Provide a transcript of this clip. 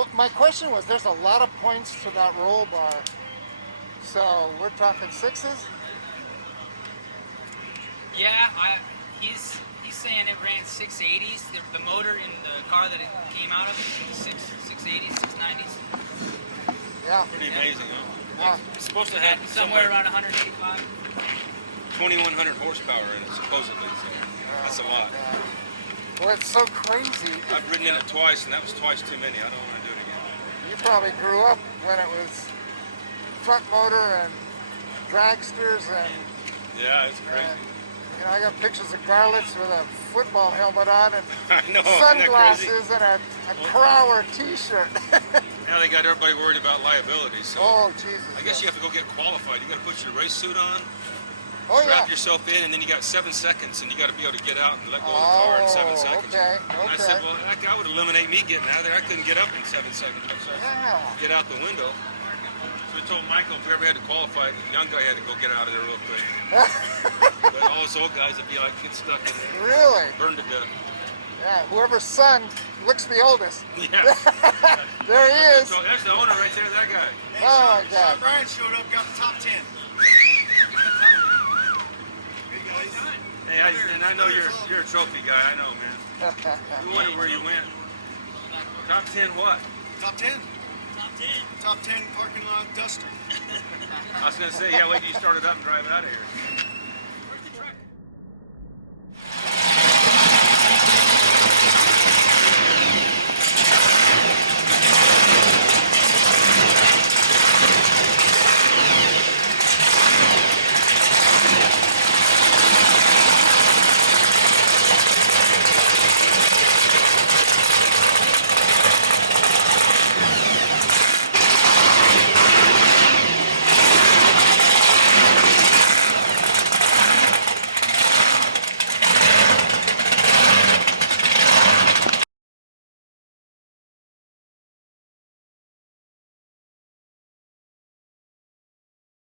Well, my question was, there's a lot of points to that roll bar. So we're talking sixes? Yeah, he's saying it ran 680s. The motor in the car that it came out of, 680s, 690s. Yeah. Pretty amazing, huh? Yeah. It's supposed to have somewhere around 185. 2,100 horsepower in it, supposedly. So that's a lot. Well, it's so crazy. I've ridden in it twice, and that was twice too many. I don't want to do it again. You probably grew up when it was front motor and dragsters and... Yeah, it's crazy. You know, I got pictures of Garlits with a football helmet on and I know, sunglasses and a Crower t-shirt. Now they got everybody worried about liability. So oh, Jesus. I guess you have to go get qualified. You got to put your race suit on, yeah. strap yourself in, and then you got 7 seconds, and you got to be able to get out and let go of the car in 7 seconds. Okay. And I said, well, that guy would eliminate me getting out of there. I couldn't get up in 7 seconds. So get out the window. So I told Michael if we ever had to qualify, the young guy had to go get out of there real quick. But all those old guys would be like, get stuck in there. Really? Burned to death. Yeah, whoever's son looks the oldest. Yeah. There he is. There's the owner right there, that guy. Hey, oh, my God. Brian showed up, got the top 10. Hey, I know you're a trophy guy, I know, man. We wondered where you went. Top 10 what? Top 10. Top 10. Top 10 parking lot duster. I was going to say, yeah, wait till you start it up and drive out of here.